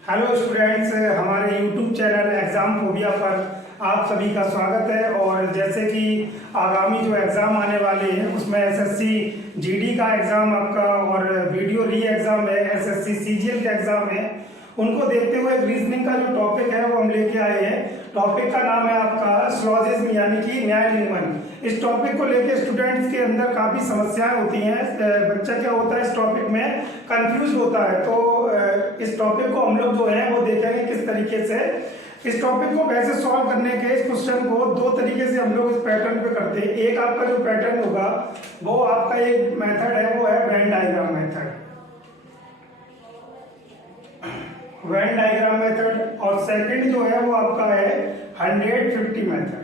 Hello students, हमारे YouTube channel exam phobia पर आप सभी का स्वागत है। और जैसे कि आगामी जो एग्ज़ाम आने वाले हैं उसमें एसएससी जीडी का एग्ज़ाम आपका और वीडियो री एग्ज़ाम है, एसएससी सीजीएल का एग्ज़ाम है, उनको देखते हुए रीजनिंग का जो टॉपिक है वो हम लेके आए हैं। टॉपिक का नाम है आपका स्लॉजिज्म यानी कि न्याय निगमन। इस टॉपिक को लेके स्टूडेंट्स के अंदर काफ़ी समस्याएं होती हैं। बच्चा क्या होता है इस टॉपिक में कंफ्यूज होता है। तो इस टॉपिक को हम लोग जो है वो देखेंगे किस तरीके से इस टॉपिक को कैसे सॉल्व करने के। इस क्वेश्चन को दो तरीके से हम लोग इस पैटर्न पे करते हैं। एक आपका जो पैटर्न होगा वो आपका एक मेथड है, वो है Venn diagram method, Venn diagram method. और सेकंड जो है वो आपका है 150 मेथड।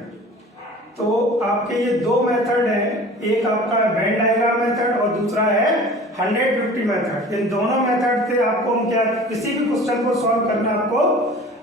तो आपके ये दो मेथड हैं, एक आपका वेन डायग्राम मेथड और दूसरा है 150 मेथड। इन दोनों मेथड से आपको हम क्या किसी भी क्वेश्चन को सॉल्व करना आपको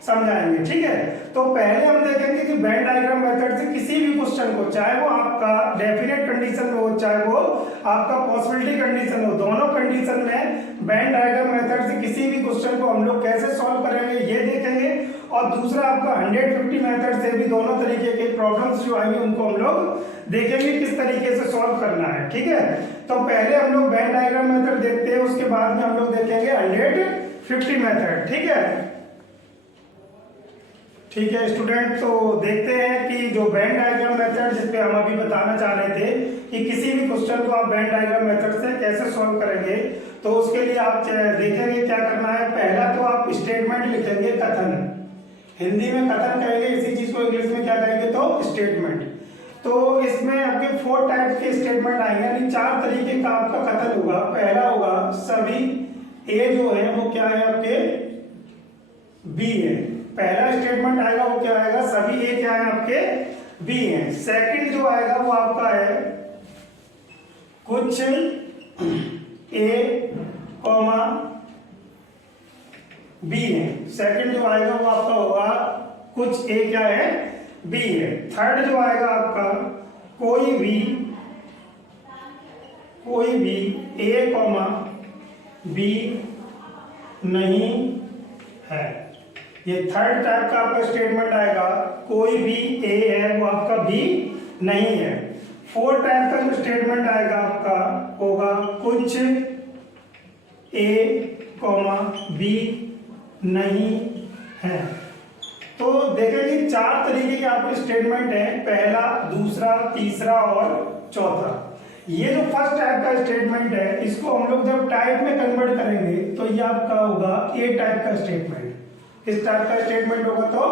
समझाएंगे, ठीक है। तो पहले हम देखेंगे कि वेन डायग्राम मेथड से किसी भी क्वेश्चन को, चाहे वो आपका डेफिनेट कंडीशन में हो चाहे वो आपका पॉसिबिलिटी कंडीशन हो, दोनों कंडीशन में वेन डायग्राम मेथड से किसी भी क्वेश्चन को हम लोग कैसे सॉल्व करेंगे ये देखेंगे। और दूसरा आपका 150 मेथड से भी दोनों तरीके के प्रॉब्लम्स जो आएंगे उनको हम लोग देखेंगे किस तरीके से सॉल्व करना है, ठीक है। तो पहले हम लोग वेन डायग्राम मेथड देखते हैं, उसके बाद में हम लोग देखेंगे 150 मेथड, ठीक है। ठीक है स्टूडेंट, तो देखते हैं कि जो वेन डायग्राम मेथड जिस पे हम अभी बताना चाह रहे थे कि किसी भी क्वेश्चन को आप वेन डायग्राम मेथड से कैसे सॉल्व करेंगे। तो उसके लिए आप देखेंगे क्या करना है। पहला तो आप स्टेटमेंट लिखेंगे, कथन, हिंदी में कथन कहेंगे, इसी चीज को इंग्लिश में क्या कहेंगे तो स्टेटमेंट। तो इसमें आपके 4 टाइप के स्टेटमेंट आएंगे, यानी 4 तरीके का आपका कथन होगा। पहला होगा सभी ए जो है वो क्या है आपके बी है। पहला स्टेटमेंट आएगा वो क्या आएगा, सभी ए क्या है आपके बी है। सेकंड जो आएगा वो आपका है कुछ ए कॉमा बी है। सेकंड जो आएगा वो आपका होगा कुछ ए क्या है बी है। थर्ड जो आएगा आपका कोई भी ए कॉमा बी नहीं है। ये थर्ड टाइप का आपका स्टेटमेंट आएगा, कोई भी ए है वो आपका बी नहीं है। फोर्थ टाइप का जो स्टेटमेंट आएगा आपका होगा कुछ ए कॉमा बी नहीं है। तो देखेंगे 4 तरीके के आपके स्टेटमेंट हैं, पहला, दूसरा, तीसरा और चौथा। ये जो फर्स्ट टाइप का स्टेटमेंट है इसको हम लोग जब टाइप में कन्वर्ट करेंगे तो ये आपका होगा ए टाइप का स्टेटमेंट। किस टाइप का स्टेटमेंट होगा तो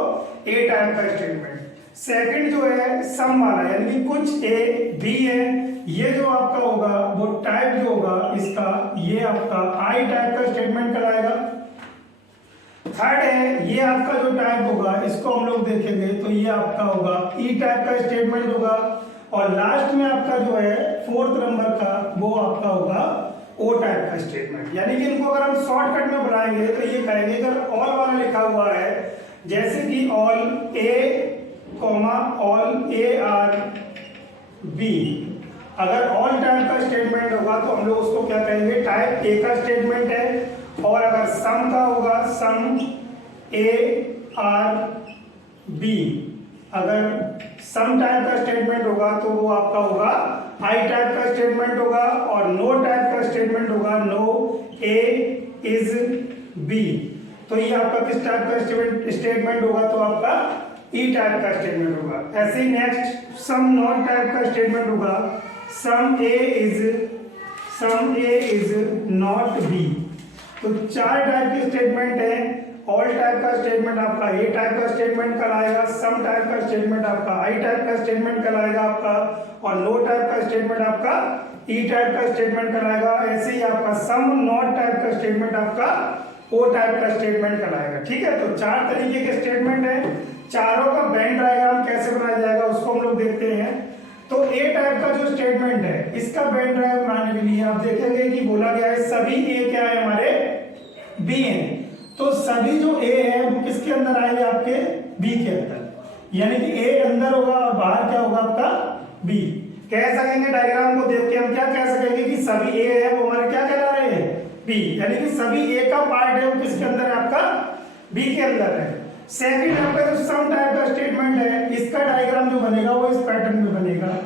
ए टाइप का स्टेटमेंट। सेकंड जो है सम वाला, यानी कुछ ए बी है, ये जो आपका होगा वो टाइप जो होगा इसका ये आपका आई टाइप का स्टेटमेंट कहलाएगा। थर्ड है ये आपका जो टाइप होगा इसको हम लोग देखेंगे तो ये आपका होगा ई टाइप का स्टेटमेंट होगा। और लास्ट में आपका जो है फोर्थ नंबर का वो आपका होगा ओ टाइप का स्टेटमेंट। यानी कि इनको अगर हम शॉर्टकट में बनाएंगे तो ये कहेंगे अगर ऑल वाला लिखा हुआ है, जैसे कि all A comma all A are B, अगर ऑल टाइप का स्टेटमेंट होगा तो हम लोग उसको क्या कहेंगे टाइप ए का स्टेटमेंट है। और अगर सम का होगा सम ए आर बी, अगर सम टाइप का स्टेटमेंट होगा तो वो आपका होगा आई टाइप का स्टेटमेंट होगा। और नो टाइप का स्टेटमेंट होगा नो ए इज बी, तो ये आपका किस टाइप का स्टेटमेंट होगा तो आपका ई टाइप का स्टेटमेंट होगा। ऐसे ही नेक्स्ट सम नॉट टाइप का स्टेटमेंट होगा सम ए इज नॉट बी। तो 4 टाइप के स्टेटमेंट है। ऑल टाइप का स्टेटमेंट आपका ए टाइप का स्टेटमेंट कहलाएगा, सम टाइप का स्टेटमेंट आपका आई टाइप का स्टेटमेंट कहलाएगा आपका, और नो टाइप का स्टेटमेंट आपका ई टाइप का स्टेटमेंट कहलाएगा। ऐसे ही आपका सम नॉट टाइप का स्टेटमेंट आपका ओ टाइप का स्टेटमेंट कहलाएगा, ठीक है। तो 4 तरीके के स्टेटमेंट है। चारों का वेन डायग्राम कैसे बनाया जाएगा उसको हम लोग देखते हैं। तो ए टाइप का जो स्टेटमेंट है इसका वेन डायग्राम बनाने के लिए आप देखेंगे कि बोला गया है सभी ए क्या है हमारे बी हैं। तो सभी जो ए है वो किसके अंदर आएंगे आपके बी के अंदर, यानी कि ए अंदर होगा और बाहर क्या होगा आपका बी। कह सकेंगे डायग्राम को देख के हम क्या कह सकेंगे कि सभी ए है वो हमारे क्या कहला रहे हैं बी, यानी कि सभी ए का पार्ट है वो किसके अंदर है आपका बी के अंदर है। सेकंड आपका जो सम टाइप का स्टेटमेंट है, इसका डायग्राम जो बनेगा वो इस पैटर्न में बनेगा।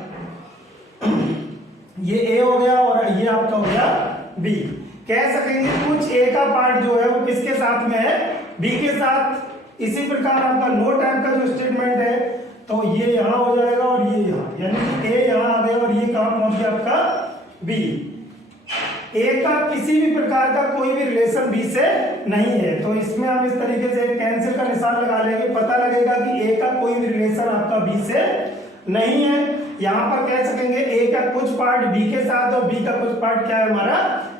ये ए हो गया और ये आपका हो गया बी। कह सकेंगे कुछ ए का पार्ट जो है वो किसके साथ में है, बी के साथ। इसी प्रकार आपका नो टाइप का जो स्टेटमेंट है तो ये यहां हो जाएगा और ये यहां, यानी ए यहां आ गया और ये कहां पहुंच गया आपका बी। ए का किसी भी प्रकार का कोई भी रिलेशन बी से नहीं है, तो इसमें हम इस तरीके से कैंसिल का निशान लगा लेंगे, पता लगेगा कि ए का कोई भी रिलेशन आपका बी से नहीं है। यहां पर कह सकेंगे ए का कुछ पार्ट बी के साथ और बी का कुछ पार्ट क्या है हमारा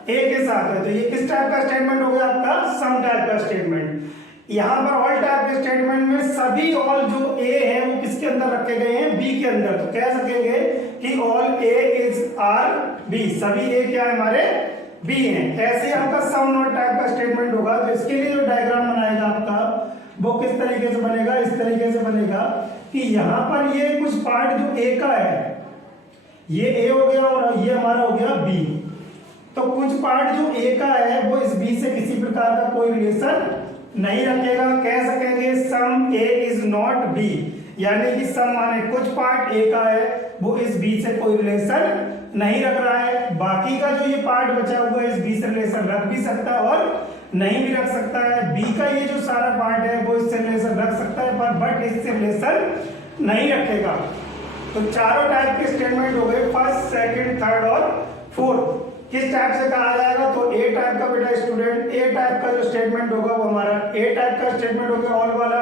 ए के साथ है। तो ये किस टाइप का स्टेटमेंट हो गया आपका, सम टाइप का स्टेटमेंट। यहां पर ऑल टाइप के स्टेटमेंट में सभी ऑल जो ए है वो किसके अंदर रखे गए हैं, बी के अंदर। तो कह सकेंगे कि all A is are B, सभी ए क्या है हमारे बी हैं। ऐसे आपका सम नॉट टाइप का स्टेटमेंट होगा। तो इसके लिए जो डायग्राम बनाएगा आपका वो किस तरीके से बनेगा, इस तरीके से बनेगा कि यहां पर ये कुछ पार्ट जो ए का है, ये ए हो गया और ये हमारा हो गया बी। तो कुछ पार्ट जो ए का है वो इस बी से किसी प्रकार का कोई रिलेशन नहीं रखेगा। कह सकेंगे सम ए इज नॉट बी, यानी कि सम माने कुछ पार्ट ए का है वो इस बी से कोई रिलेशन नहीं रख रहा है। बाकी का जो ये पार्ट बचा हुआ है इस बी से रिलेशन रख भी सकता है और नहीं भी रख सकता है। बी का ये जो सारा पार्ट है वो इससे रिलेशन रख सकता है पर बट इससे रिलेशन नहीं रखेगा। तो चारों टाइप के स्टेटमेंट हो गए, फर्स्ट, सेकंड, थर्ड और फोर्थ। किस टाइप से कहा जाएगा, तो ए टाइप का बेटा स्टूडेंट, ए टाइप का जो स्टेटमेंट होगा वो हमारा ए टाइप का स्टेटमेंट हो गया ऑल वाला।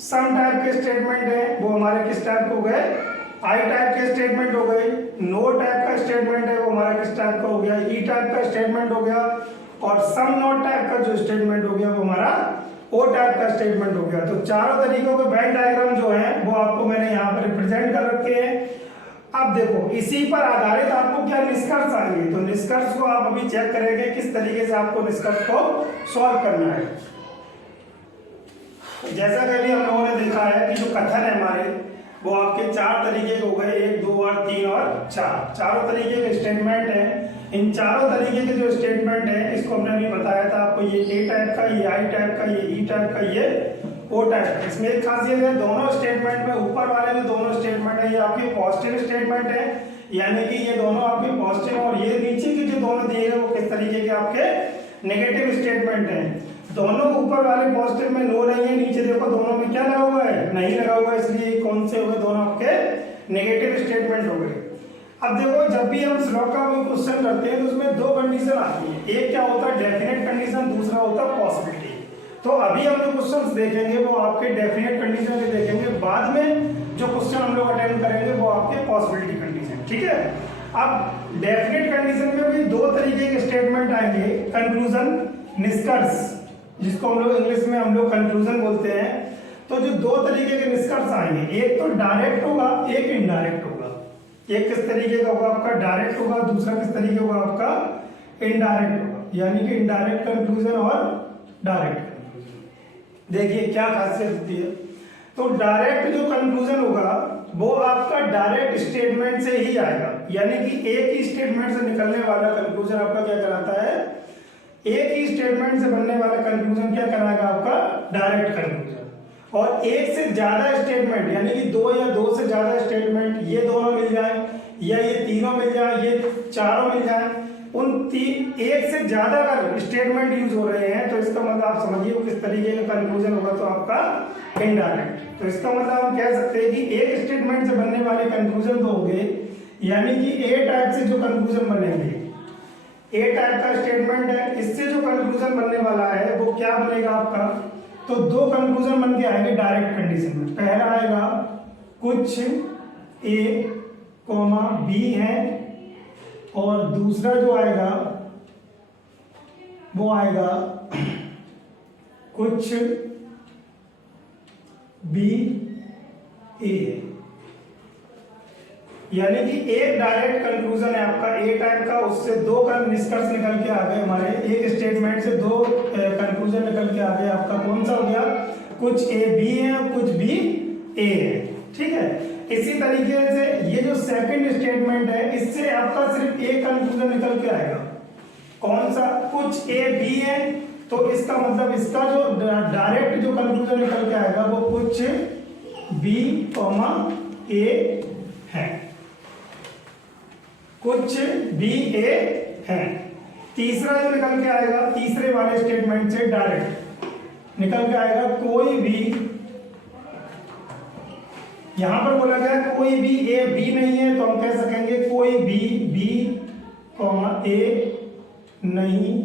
सम टाइप के स्टेटमेंट है वो हमारे किस टाइप हो गए, आई टाइप के स्टेटमेंट हो गए। नो टाइप का स्टेटमेंट है वो हमारा किस टाइप का हो गया, ई टाइप का स्टेटमेंट हो गया। और सम नॉट टाइप का जो स्टेटमेंट हो गया वो हमारा ओ टाइप का स्टेटमेंट हो गया। तो चारों तरीकों के वेन डायग्राम जो है वो आपको मैंने यहाँ पर रिप्रेजेंट कर रखे हैं। अब देखो इसी पर आधारित आपको क्या निष्कर्ष आएंगे, तो निष्कर्ष को आप अभी चेक करेंगे किस तरीके से आपको निष्कर्ष को सॉल्व करना है। जैसा कि अभी हम लोगों ने देखा है कि जो कथन है हमारे वो आपके चार तरीके के हो गए, 1, 2 और 3 और 4, चारों तरीके के स्टेटमेंट हैं। इन चारों तरीके के जो स्टेटमेंट है इसको हमने अभी बताया था आपको, ये ए टाइप का, ये आई टाइप का, ये ई टाइप का, ये ओ टाइप का। इसमें एक खासियत है, दोनों स्टेटमेंट में ऊपर वाले जो दोनों स्टेटमेंट है ये आपके पॉजिटिव स्टेटमेंट है, यानी कि ये दोनों आपके पॉजिटिव, और ये नीचे के जो दोनों दिए गए वो किस तरीके के आपके नेगेटिव स्टेटमेंट हैं। दोनों ऊपर वाले पॉजिटिव में नो नहीं है, नीचे देखो दोनों में क्या लगा हुआ है, नहीं लगा हुआ है, इसलिए कौन से हो गए, दोनों आपके नेगेटिव स्टेटमेंट हो गए। अब देखो जब भी हम स्लॉग का कोई क्वेश्चन करते हैं तो उसमें दो कंडीशन आती है, एक क्या होता है डेफिनेट कंडीशन, दूसरा होता है पॉसिबिलिटी। तो अभी हम जो क्वेश्चंस देखेंगे वो आपके डेफिनेट कंडीशन के देखेंगे, बाद में जो क्वेश्चन हम लोग अटेम्प्ट करेंगे वो आपके पॉसिबिलिटी कंडीशन, ठीक है। अब डेफिनेट कंडीशन में भी दो तरीके के स्टेटमेंट आएंगे, कंक्लूजन, निष्कर्ष, जिसको हम लोग इंग्लिश में हम लोग कंक्लूजन बोलते हैं। तो जो दो तरीके के निष्कर्ष आएंगे, एक तो डायरेक्ट होगा, एक इनडायरेक्ट होगा। एक किस तरीके का होगा आपका, डायरेक्ट होगा, दूसरा किस तरीके होगा आपका, इनडायरेक्ट होगा, यानी कि इनडायरेक्ट कंक्लूजन और डायरेक्ट कंक्लूजन। देखिए क्या खासियत होती है, तो डायरेक्ट जो कंक्लूजन होगा वो आपका डायरेक्ट स्टेटमेंट से ही आएगा, यानी कि एक ही स्टेटमेंट से निकलने वाला कंक्लूजन आपका क्या कहलाता है, एक ही स्टेटमेंट से बनने वाला कंक्लूजन क्या कराएगा आपका, डायरेक्ट कंक्लूजन। और एक से ज्यादा स्टेटमेंट, यानी कि दो या दो से ज्यादा स्टेटमेंट, ये दोनों मिल जाए या ये तीनों मिल जाए, ये चारों मिल जाए, एक से ज्यादा अगर स्टेटमेंट यूज हो रहे हैं तो इसका मतलब आप समझिए वो किस तरीके का कंक्लूजन होगा, तो आपका इनडायरेक्ट। तो इसका मतलब हम कह सकते हैं कि एक स्टेटमेंट से बनने वाले कंक्लूजन तो हो गए, यानी कि ए टाइप से जो कंक्लूजन बनेंगे, ए टाइप का स्टेटमेंट है, इससे जो कंक्लूजन बनने वाला है वो क्या बनेगा आपका, तो दो कंक्लूजन बन के आएंगे डायरेक्ट कंडीशन में। पहला आएगा कुछ ए कॉमा बी है, और दूसरा जो आएगा वो आएगा कुछ बी ए, यानी कि एक डायरेक्ट कंक्लूजन है आपका ए टाइप का, उससे दो निष्कर्ष निकल के आ गए हमारे, एक स्टेटमेंट से दो कंक्लूजन निकल के आ गए। आपका कौन सा हो गया, कुछ ए बी है और कुछ बी ए है, ठीक है। इसी तरीके से ये जो सेकंड स्टेटमेंट है इससे आपका सिर्फ एक कंक्लूजन निकल के आएगा, कौन सा, कुछ ए बी है तो इसका मतलब इसका जो डायरेक्ट जो कंक्लूजन निकल के आएगा वो कुछ बी कॉमा ए है, कुछ बी ए है। तीसरा जो निकल के आएगा, तीसरे वाले स्टेटमेंट से डायरेक्ट निकल के आएगा कोई भी, यहां पर बोला गया कोई भी ए बी नहीं है, तो हम कह सकेंगे कोई भी बी कॉमा ए नहीं है।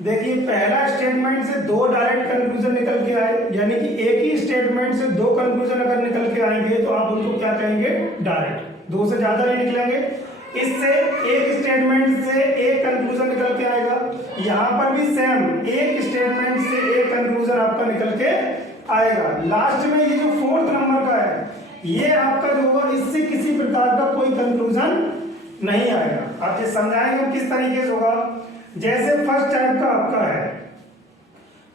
देखिए पहला स्टेटमेंट से दो डायरेक्ट कंक्लूजन निकल के आए, यानी कि एक ही स्टेटमेंट से दो कंक्लूजन अगर निकल के आएंगे तो आप उनको क्या कहेंगे, डायरेक्ट। दो से ज्यादा नहीं निकलेंगे। इससे एक स्टेटमेंट से एक कंक्लूजन निकल के आएगा, यहां पर भी सेम एक स्टेटमेंट से एक कंक्लूजन आपका निकल के आएगा। लास्ट में ये जो फोर्थ नंबर का है, ये आपका जो होगा इससे किसी प्रकार का कोई कंक्लूजन नहीं आएगा। आप ये समझाएंगे किस तरीके से होगा। जैसे फर्स्ट टाइप का आपका है,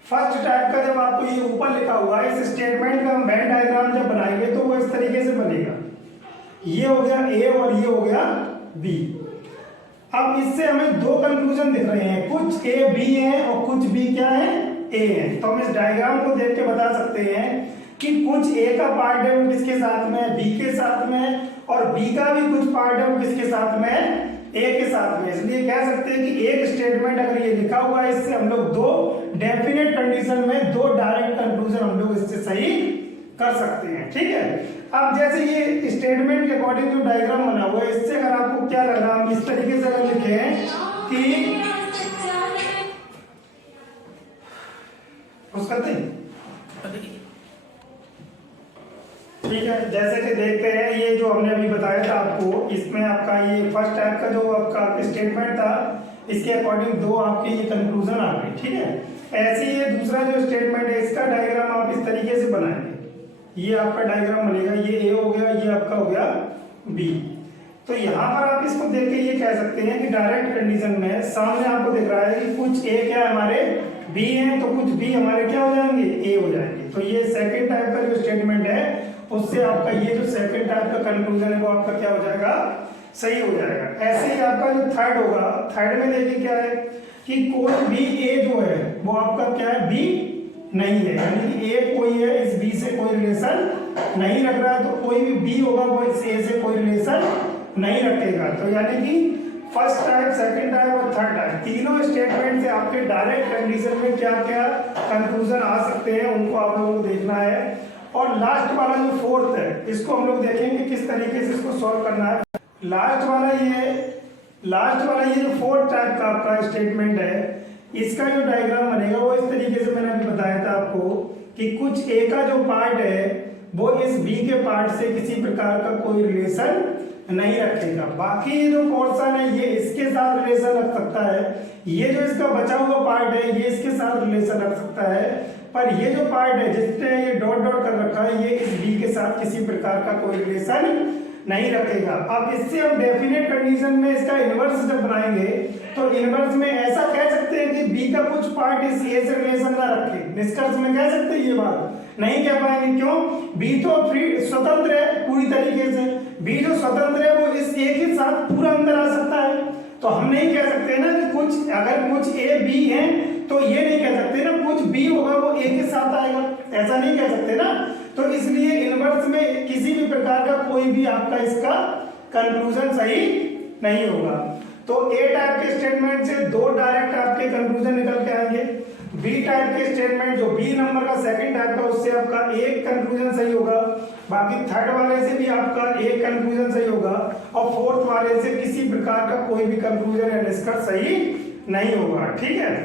फर्स्ट टाइप का जब आपको ये ऊपर लिखा हुआ है, इस स्टेटमेंट का हम वेन डायग्राम जब बनाएंगे तो वो इस तरीके से बनेगा। ये हो गया ए और ये हो गया बी। अब इससे हमें दो कंक्लूजन दिख रहे हैं, कुछ ए बी है और कुछ बी क्या है, ए है। तो हम इस डायग्राम को देख के बता सकते हैं कि कुछ ए का पार्ट है वो किसके साथ में है, बी के साथ में, और बी का भी कुछ पार्ट है वो किसके साथ में है, ए के साथ में। इसलिए कह सकते हैं कि एक स्टेटमेंट अगर ये लिखा हुआ है, इससे हम लोग दो डेफिनेट कंडीशन में दो डायरेक्ट कंक्लूजन हम लोग इससे सही कर सकते हैं। ठीक है। अब जैसे ये स्टेटमेंट के अकॉर्डिंग जो डायग्राम बना हुआ है, इससे अगर आपको क्या लग रहा है, हम इस तरीके से अगर लिखे कि उस करते हैं, ठीक है। जैसे कि देखते हैं, ये जो हमने अभी बताया था आपको, इसमें आपका ये फर्स्ट टाइप का जो आपका स्टेटमेंट था, इसके अकॉर्डिंग दो आपके ये कंक्लूजन आ गए। ठीक है। ऐसे ही ये दूसरा जो स्टेटमेंट है, इसका डायग्राम आप इस तरीके से बनाएंगे। ये आपका डायग्राम बनेगा, ये ए हो गया, ये आपका हो गया बी। तो यहाँ पर आप इसको देख के ये कह सकते हैं कि डायरेक्ट कंडीशन में सामने आपको दिख रहा है कि कुछ ए क्या हमारे बी हैं, तो कुछ बी हमारे क्या हो जाएंगे, ए हो जाएंगे। तो ये सेकंड टाइप का जो स्टेटमेंट है, उससे आपका ये जो सेकंड टाइप का कंक्लूजन है वो आपका क्या हो जाएगा, सही हो जाएगा। ऐसे ही आपका जो थर्ड होगा, थर्ड में देखिए क्या है कि कोई भी ए जो है वो आपका क्या है, बी नहीं है, यानी कि ए कोई है, इस बी से कोई रिलेशन नहीं रख रहा है, तो कोई भी बी होगा वो इस ए से कोई रिलेशन नहीं रखेगा। तो यानी कि फर्स्ट टाइप, सेकंड टाइप और थर्ड टाइप, तीनों स्टेटमेंट से आपके डायरेक्ट कंडीशन में क्या क्या कंक्लूजन आ सकते हैं, उनको आप लोगों को देखना है। और लास्ट वाला जो फोर्थ है, इसको हम लोग देखेंगे किस तरीके से इसको सॉल्व करना है। लास्ट वाला ये जो फोर्थ टाइप का आपका स्टेटमेंट है, इसका जो डायग्राम बनेगा वो इस तरीके से मैंने अभी बताया था आपको कि कुछ ए का जो पार्ट है वो इस बी के पार्ट से किसी प्रकार का कोई रिलेशन नहीं रखेगा। बाकी ये जो पोर्शन है ये इसके साथ रिलेशन रख सकता है, ये जो इसका बचा हुआ पार्ट है ये इसके साथ रिलेशन रख सकता है, पर ये जो पार्ट है जिसने ये डॉट डॉट कर रखा है, ये इस बी के साथ किसी प्रकार का कोई रिलेशन नहीं रखेगा। अब इससे हम डेफिनेट कंडीशन में इसका इनवर्स जब बनाएंगे तो इनवर्स में ऐसा कह सकते हैं कि बी का कुछ पार्ट इस ए से रिलेशन ना रखे। निष्कर्ष में कह सकते हैं ये बात नहीं कह पाएंगे, क्यों, बी तो फ्री स्वतंत्र है पूरी तरीके से, बी जो स्वतंत्र है वो इस ए के साथ पूरा अंदर आ सकता है। तो हम नहीं कह सकते ना कि कुछ, अगर कुछ ए बी है तो ये नहीं कह सकते ना कुछ बी होगा वो ए के साथ आएगा, ऐसा नहीं कह सकते ना। तो इसलिए इनवर्स में किसी भी प्रकार का कोई भी आपका इसका कंक्लूजन सही नहीं होगा। तो ए टाइप के स्टेटमेंट से दो डायरेक्ट आपके कंक्लूजन निकल के आएंगे। बी टाइप के स्टेटमेंट जो बी नंबर का सेकंड टाइप का, उससे आपका एक कंक्लूजन सही होगा, बाकी थर्ड वाले से भी आपका एक कंक्लूजन सही होगा, और फोर्थ वाले से किसी प्रकार का कोई भी कंक्लूजन या निष्कर्ष सही नहीं होगा। ठीक है।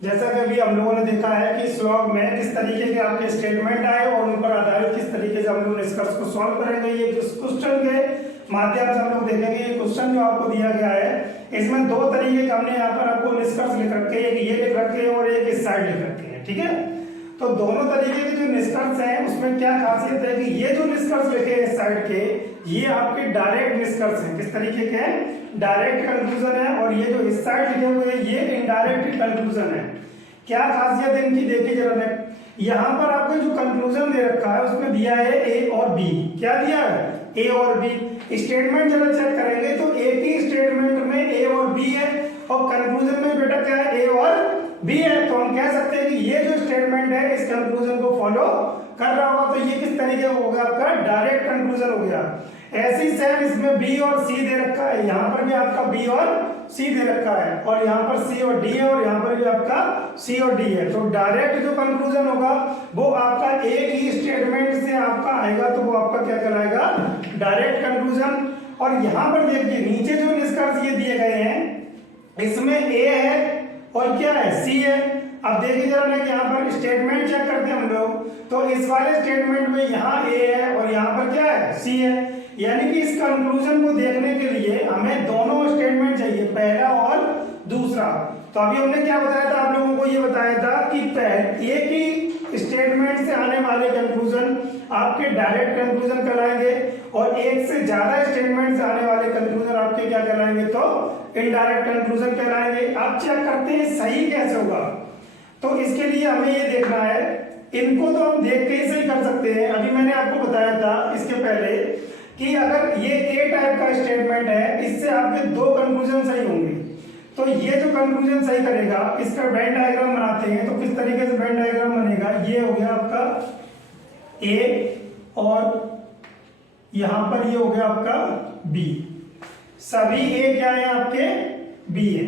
जैसा कि अभी हम लोगों ने देखा है कि श्लोक में किस तरीके के आपके स्टेटमेंट आए और उन पर आधारित किस तरीके से हम लोग निष्कर्ष को सॉल्व करेंगे। ये क्वेश्चन के माध्यम से हम लोग देखेंगे। ये क्वेश्चन जो आपको दिया गया है, इसमें दो तरीके का हमने यहाँ पर आपको निष्कर्ष लिख रखे हैं, एक ये लिख रखे हैं और एक इस साइड लिख रखे हैं। ठीक है। तो दोनों तरीके के जो निष्कर्ष हैं उसमें क्या खासियत है कि ये जो निष्कर्ष लिखे हैं इस साइड के, ये आपके डायरेक्ट निष्कर्ष हैं। किस तरीके के हैं, डायरेक्ट कंक्लूजन है, और ये जो इस साइड लिखे हुए हैं ये इनडायरेक्ट कंक्लूजन है। क्या खासियत है इनकी देखिए जरा। यहाँ पर आपको जो कंक्लूजन दे रखा है उसमें दिया है ए और बी, क्या दिया है, ए और बी। स्टेटमेंट जब चेक करेंगे तो एक ही स्टेटमेंट में ए और बी है और कंक्लूजन में बेटा क्या है, ए और बी है। तो हम कह सकते हैं कि ये जो स्टेटमेंट है इस कंक्लूजन को फॉलो कर रहा होगा। तो ये किस तरीके का होगा, आपका डायरेक्ट कंक्लूजन हो गया। ऐसी सेम इसमें बी और सी दे रखा है, यहाँ पर भी आपका बी और सी दे रखा है और यहाँ पर सी और डी है और यहाँ पर भी आपका सी और डी है। तो डायरेक्ट जो कंक्लूजन होगा वो आपका एक ही स्टेटमेंट से आपका आएगा, तो वो आपका क्या कहलाएगा, डायरेक्ट कंक्लूजन। और यहाँ पर देखिए नीचे जो निष्कर्ष ये दिए गए हैं इसमें ए है और क्या है, सी है। अब देखिए जरा ना यहाँ पर स्टेटमेंट चेक करते हैं हम लोग, तो इस वाले स्टेटमेंट में यहाँ ए है और यहाँ पर क्या है, सी है। यानी कि इस कंक्लूजन को देखने के लिए हमें दोनों स्टेटमेंट चाहिए, पहला और दूसरा। तो अभी हमने क्या बताया था, आप लोगों को ये बताया था कि एक ही स्टेटमेंट से आने वाले कंक्लूजन आपके डायरेक्ट कंक्लूजन कहलाएंगे और एक से ज्यादा स्टेटमेंट से आने वाले कंक्लूजन आपके क्या कहलाएंगे, तो इनडायरेक्ट कंक्लूजन कहलाएंगे। अब चेक करते हैं सही कैसे होगा। तो इसके लिए हमें ये देखना है, इनको तो हम देख के ही सही कर सकते हैं। अभी मैंने आपको बताया था इसके पहले कि अगर ये ए टाइप का स्टेटमेंट है, इससे आपके दो कंक्लूजन सही होंगे। तो ये जो कंक्लूजन सही करेगा इसका वेन डायग्राम बनाते हैं। तो किस तरीके से वेन डायग्राम बनेगा, ये हो गया आपका ए और यहां पर ये हो गया आपका बी। सभी ए क्या है आपके, बी है।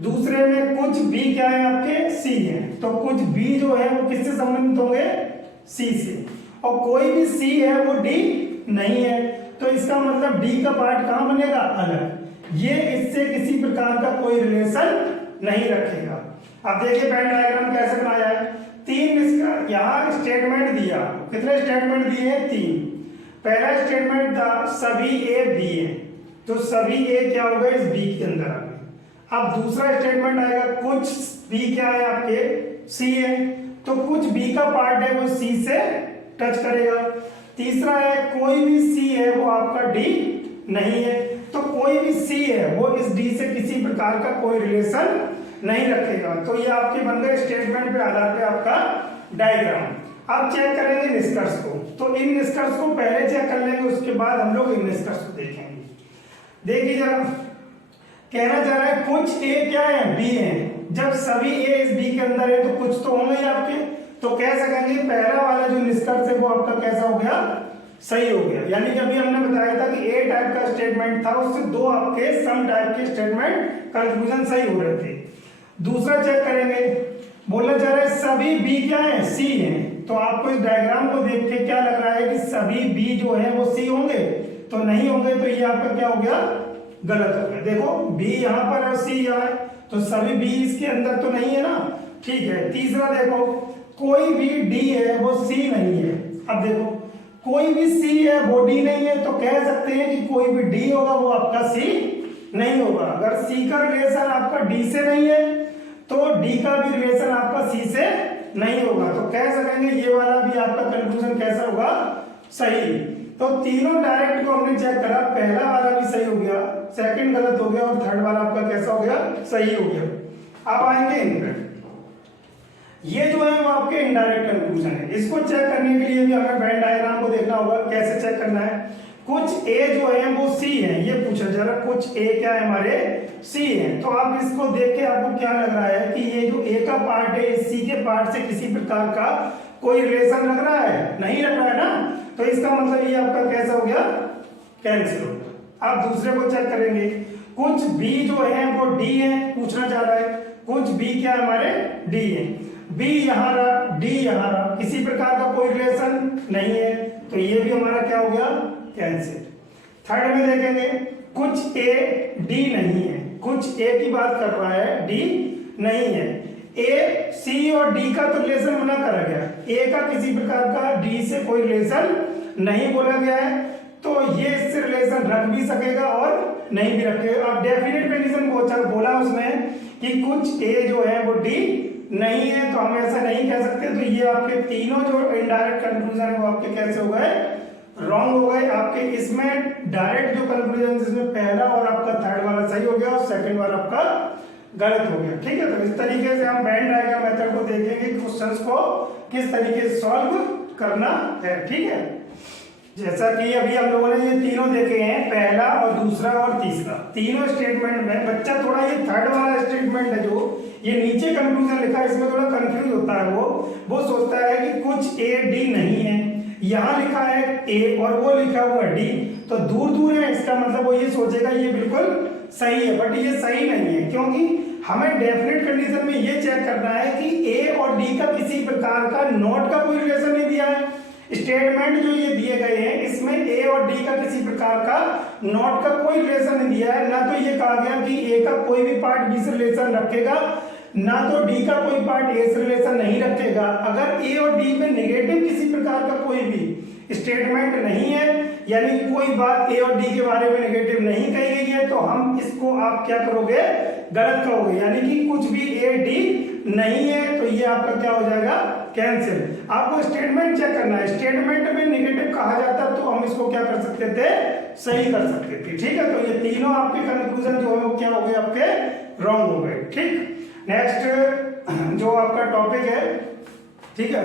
दूसरे में कुछ बी क्या है आपके, सी है। तो कुछ बी जो है वो किससे संबंधित होंगे, सी से। और कोई भी सी है वो डी नहीं है। तो इसका मतलब डी का पार्ट कहां बनेगा, अलग। ये इससे किसी प्रकार का कोई रिलेशन नहीं रखेगा। अब देखिए वेन डायग्राम कैसे बनाया है। तीन इसका यहाँ स्टेटमेंट दिया, कितने स्टेटमेंट दिए हैं, तीन। पहला स्टेटमेंट था सभी ए बी है, तो सभी ए क्या हो गए, इस बी के अंदर आ गए। अब दूसरा स्टेटमेंट आएगा कुछ बी क्या है आपके, सी है, तो कुछ बी का पार्ट है वो सी से टच करेगा। तीसरा है कोई भी सी है वो आपका डी नहीं है, तो कोई भी सी है वो इस डी से किसी प्रकार का कोई रिलेशन नहीं रखेगा। तो ये आपके बन गए स्टेटमेंट पे आधार पे आपका डायग्राम। अब चेक करेंगे निष्कर्ष को। तो इन निष्कर्ष को पहले चेक कर लेंगे, उसके बाद हम लोग इन निष्कर्ष को देखेंगे। देखिए जरा, कहना चाह रहा है कुछ ए क्या है, बी है। जब सभी ए इस बी के अंदर है तो कुछ तो होंगे आपके। तो कह सकेंगे पहला वाला जो निष्कर्ष है वो आपका कैसा हो गया, सही हो गया। यानी कि अभी हमने बताया था कि ए टाइप का स्टेटमेंट था, उससे दो आपके सम टाइप के स्टेटमेंट कंक्लूजन सही हो रहे थे। दूसरा चेक करेंगे, बोलना चाह रहा है सभी बी क्या है, सी है। तो आपको इस डायग्राम को देख के क्या लग रहा है कि सभी बी जो है वो सी होंगे, तो नहीं होंगे। तो ये आपका क्या हो गया, गलत हो गया। देखो बी यहाँ पर है, सी यहाँ है, तो सभी बी इसके अंदर तो नहीं है ना, ठीक है। तीसरा देखो कोई भी डी है वो सी नहीं है। अब देखो कोई भी सी है वो डी नहीं है, तो कह सकते हैं कि कोई भी डी होगा वो आपका सी नहीं होगा। अगर सी का रिलेशन आपका डी से नहीं है तो डी का भी रिलेशन आपका सी से नहीं होगा। तो कह सकेंगे ये वाला भी आपका कंक्लूजन कैसा होगा, सही। तो तीनों डायरेक्ट को हमने चेक करा, पहला वाला भी सही हो गया, सेकंड गलत हो गया और थर्ड वाला आपका कैसा हो गया, सही हो गया। अब आएंगे इन पे, ये जो है वो आपके इनडायरेक्ट कंक्लूजन है। इसको चेक करने के लिए भी हमें वेन डायग्राम को देखना होगा। कैसे चेक करना है, कुछ ए जो है वो सी है, ये पूछा जा रहा है कुछ ए क्या है हमारे, सी है। तो आप इसको देख के आपको क्या लग रहा है कि ये जो ए का पार्ट है इस सी के पार्ट से किसी प्रकार का कोई रिलेशन लग रहा है, नहीं लग रहा है ना। तो इसका मतलब ये आपका कैसा हो गया, कैंसिल हो गया। आप दूसरे को चेक करेंगे, कुछ बी जो है वो डी है, पूछना चाह रहा है कुछ बी क्या है हमारे, डी है। बी यहाँ रहा, डी यहाँ रहा, किसी प्रकार का कोई रिलेशन नहीं है, तो ये भी हमारा क्या हो गया, कैंसिल। थर्ड में देखेंगे कुछ ए डी नहीं है, कुछ ए की बात कर रहा है, डी नहीं है। ए सी और डी का तो रिलेशन बना करा गया, ए का किसी प्रकार का डी से कोई रिलेशन नहीं बोला गया है, तो ये इससे रिलेशन रख भी सकेगा और नहीं भी रखेगा। अब डेफिनेट कंडीशन बोला उसमें कि कुछ ए जो है वो डी नहीं है, तो हम ऐसा नहीं कह सकते। तो ये आपके तीनों जो इनडायरेक्ट कंक्लूजन है वो आपके कैसे हो गए, रॉन्ग हो गए। आपके इसमें डायरेक्ट जो कंक्लूजन जिसमें पहला और आपका थर्ड वाला सही हो गया और सेकंड वाला आपका गलत हो गया, ठीक है। तो इस तरीके से हम वेन डायग्राम मेथड को देखेंगे, क्वेश्चंस को किस तरीके से सॉल्व करना है, ठीक है। जैसा कि अभी हम लोगों ने ये तीनों देखे हैं, पहला और दूसरा और तीसरा, तीनों स्टेटमेंट में बच्चा थोड़ा ये थर्ड वाला स्टेटमेंट है जो ये नीचे कंक्लूजन लिखा है, इसमें थोड़ा कंफ्यूज होता है। वो सोचता है कि कुछ ए डी नहीं है, यहाँ लिखा है ए और वो लिखा हुआ डी, तो दूर दूर है, इसका मतलब वो ये सोचेगा ये बिल्कुल सही है, बट ये सही नहीं है, क्योंकि हमें डेफिनेट कंडीशन में ये चेक करना है कि ए और डी का किसी प्रकार का नॉट का कोई रिलेशन नहीं दिया है। स्टेटमेंट जो ये दिए गए हैं इसमें ए और डी का किसी प्रकार का नॉट का कोई रिलेशन नहीं दिया है, ना तो ये कहा गया कि ए का कोई भी पार्ट बी से रिलेशन रखेगा, ना तो डी का कोई पार्ट ए से रिलेशन नहीं रखेगा। अगर ए और डी में नेगेटिव किसी प्रकार का कोई भी स्टेटमेंट नहीं है, यानी कोई बात ए और डी के बारे में नेगेटिव नहीं कही गई है, तो हम इसको आप क्या करोगे, गलत कहोगे, यानी कि कुछ भी ए डी नहीं है, तो ये आपका क्या हो जाएगा, कैंसिल। आपको स्टेटमेंट चेक करना है, स्टेटमेंट में नेगेटिव कहा जाता तो हम इसको क्या कर सकते थे, सही कर सकते थे। ठीक है, तो ये तीनों आपके कंक्लूजन जो है वो क्या हो गए, आपके रॉन्ग हो गए। ठीक, नेक्स्ट जो आपका टॉपिक है, ठीक है,